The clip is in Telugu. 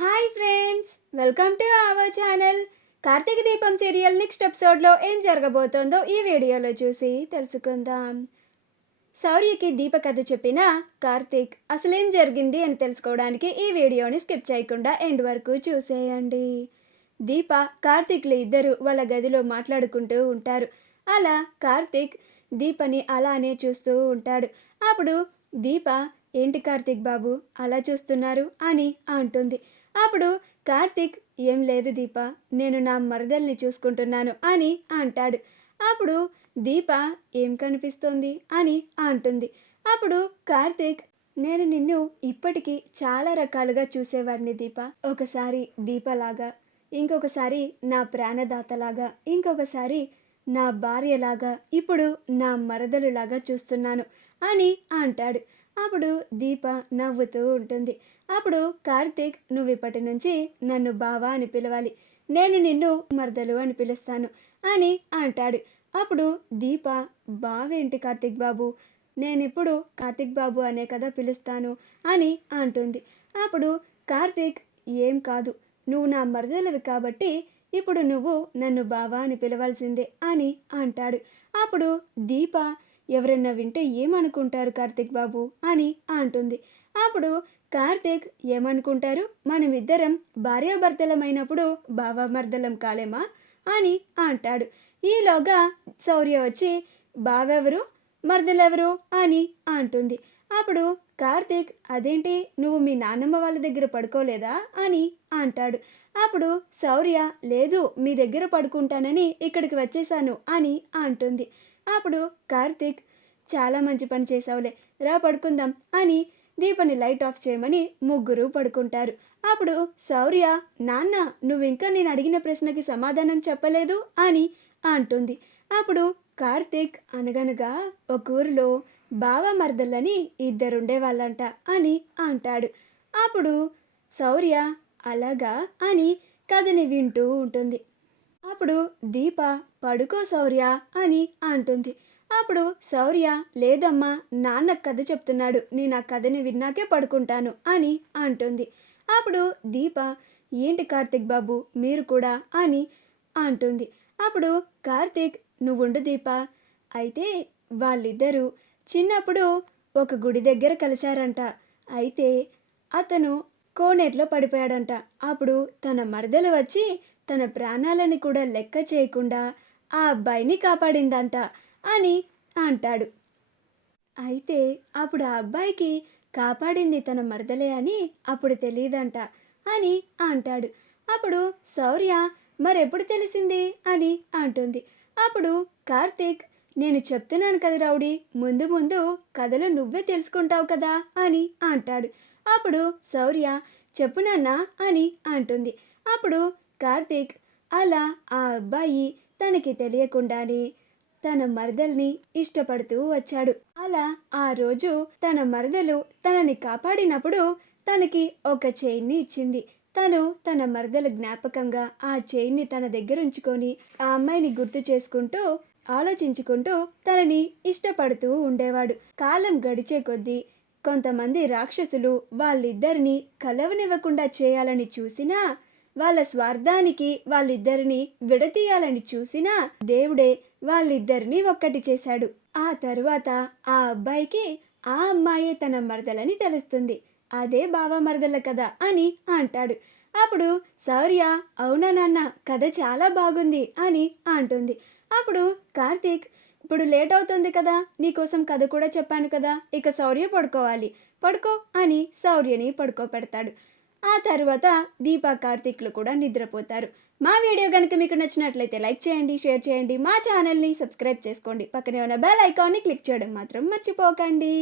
Hi friends, welcome to our channel. Karthika Deepam serial next ఎపిసోడ్లో ఏం జరగబోతోందో ఈ వీడియోలో చూసి తెలుసుకుందాం. శౌర్యకి దీప కథ చెప్పిన కార్తీక్ అసలేం జరిగింది అని తెలుసుకోవడానికి ఈ వీడియోని స్కిప్ చేయకుండా ఎండ్ వరకు చూసేయండి. దీప కార్తీక్లు ఇద్దరు వాళ్ళ గదిలో మాట్లాడుకుంటూ ఉంటారు. అలా కార్తీక్ దీపని అలానే చూస్తూ ఉంటాడు. అప్పుడు దీప, ఏంటి కార్తీక్ బాబు అలా చూస్తున్నారు అని అంటుంది. అప్పుడు కార్తీక్, ఏం లేదు దీప, నేను నా మరదల్ని చూసుకుంటున్నాను అని అంటాడు. అప్పుడు దీప, ఏం కనిపిస్తోంది అని అంటుంది. అప్పుడు కార్తీక్, నేను నిన్ను ఇప్పటికీ చాలా రకాలుగా చూసేవాడిని దీప. ఒకసారి దీపలాగా, ఇంకొకసారి నా ప్రాణదాతలాగా, ఇంకొకసారి నా భార్యలాగా, ఇప్పుడు నా మరదలులాగా చూస్తున్నాను అని అంటాడు. అప్పుడు దీప నవ్వుతూ ఉంటుంది. అప్పుడు కార్తీక్, నువ్వు ఇప్పటి నుంచి నన్ను బావా అని పిలవాలి, నేను నిన్ను మరదలు అని పిలుస్తాను అని అంటాడు. అప్పుడు దీప, బావేంటి కార్తీక్ బాబు, నేనిప్పుడు కార్తీక్ బాబు అనే కదా పిలుస్తాను అని అంటుంది. అప్పుడు కార్తీక్, ఏం కాదు, నువ్వు నా మరదలివి కాబట్టి ఇప్పుడు నువ్వు నన్ను బావా అని పిలవాల్సిందే అని అంటాడు. అప్పుడు దీప, ఎవరన్నా వింటే ఏమనుకుంటారు కార్తీక్ బాబు అని అంటుంది. అప్పుడు కార్తీక్, ఏమనుకుంటారు, మనమిద్దరం భార్యాభర్తలమైనప్పుడు బావామర్దలం కాలేమా అని అంటాడు. ఈలోగా శౌర్య వచ్చి, బావెవరు మర్దలెవరు అని అంటుంది. అప్పుడు కార్తీక్, అదేంటి, నువ్వు మీ నాన్నమ్మ వాళ్ళ దగ్గర పడుకోలేదా అని అంటాడు. అప్పుడు శౌర్య, లేదు, మీ దగ్గర పడుకుంటానని ఇక్కడికి వచ్చేసాను అని అంటుంది. అప్పుడు కార్తీక్, చాలా మంచి పని చేసావులే, రా పడుకుందాం అని దీపని లైట్ ఆఫ్ చేయమని ముగ్గురు పడుకుంటారు. అప్పుడు శౌర్య, నాన్న, నువ్వింకా నేను అడిగిన ప్రశ్నకి సమాధానం చెప్పలేదు అని అంటుంది. అప్పుడు కార్తీక్, అనగనగా ఒక ఊరిలో బావ మర్దలని ఇద్దరుండేవాళ్ళంట అని అంటాడు. అప్పుడు శౌర్య, అలాగా అని కథని వింటూ ఉంటుంది. అప్పుడు దీప, పడుకో శౌర్య అని అంటుంది. అప్పుడు శౌర్య, లేదమ్మా, నాన్న కథ చెప్తున్నాడు, నేను ఆ కథని విన్నాకే పడుకుంటాను అని అంటుంది. అప్పుడు దీప, ఏంటి కార్తీక్ బాబు మీరు కూడా అని అంటుంది. అప్పుడు కార్తీక్, నువ్వుండు దీప, అయితే వాళ్ళిద్దరూ చిన్నప్పుడు ఒక గుడి దగ్గర కలిశారంట. అయితే అతను కోనేట్లో పడిపోయాడంట. అప్పుడు తన మరదలు వచ్చి తన ప్రాణాలని కూడా లెక్క చేయకుండా ఆ అబ్బాయిని కాపాడిందంట అని అంటాడు. అయితే అప్పుడు ఆ అబ్బాయికి కాపాడింది తన మరదలే అని అప్పుడు తెలియదంట అని అంటాడు. అప్పుడు శౌర్య, మరెప్పుడు తెలిసింది అని అంటుంది. అప్పుడు కార్తీక్, నేను చెప్తున్నాను కదా రౌడీ, ముందు ముందు కథలు నువ్వే తెలుసుకుంటావు కదా అని అంటాడు. అప్పుడు శౌర్య, చెప్పు నాన్న అని అంటుంది. అప్పుడు కార్తీక్, అలా ఆ అబ్బాయి తనకి తెలియకుండానే తన మరదల్ని ఇష్టపడుతూ వచ్చాడు. అలా ఆ రోజు తన మరదలు తనని కాపాడినప్పుడు తనకి ఒక చైన్ని ఇచ్చింది. తను తన మరదల జ్ఞాపకంగా ఆ చైన్ని తన దగ్గర ఉంచుకొని ఆ అమ్మాయిని గుర్తు చేసుకుంటూ ఆలోచించుకుంటూ తనని ఇష్టపడుతూ ఉండేవాడు. కాలం గడిచే కొద్దీ కొంతమంది రాక్షసులు వాళ్ళిద్దరిని కలవనివ్వకుండా చేయాలని చూసినా, వాళ్ళ స్వార్థానికి వాళ్ళిద్దరిని విడతీయాలని చూసినా దేవుడే వాళ్ళిద్దరిని ఒక్కటి చేశాడు. ఆ తరువాత ఆ అబ్బాయికి ఆ అమ్మాయే తన మరదలని తెలుస్తుంది. అదే బావ మరదల కథ అని అంటాడు. అప్పుడు శౌర్య, అవునా నాన్న, కథ చాలా బాగుంది అని అంటుంది. అప్పుడు కార్తీక్, ఇప్పుడు లేట్ అవుతుంది కదా, నీకోసం కథ కూడా చెప్పాను కదా, ఇక శౌర్య పడుకోవాలి, పడుకో అని శౌర్యని పడుకోపెడతాడు. ఆ తర్వాత దీపా కార్తీక్లు కూడా నిద్రపోతారు. మా వీడియో కనుక మీకు నచ్చినట్లయితే లైక్ చేయండి, షేర్ చేయండి, మా ఛానల్ని సబ్స్క్రైబ్ చేసుకోండి, పక్కనే ఉన్న బెల్ ఐకాన్ని క్లిక్ చేయడం మాత్రం మర్చిపోకండి.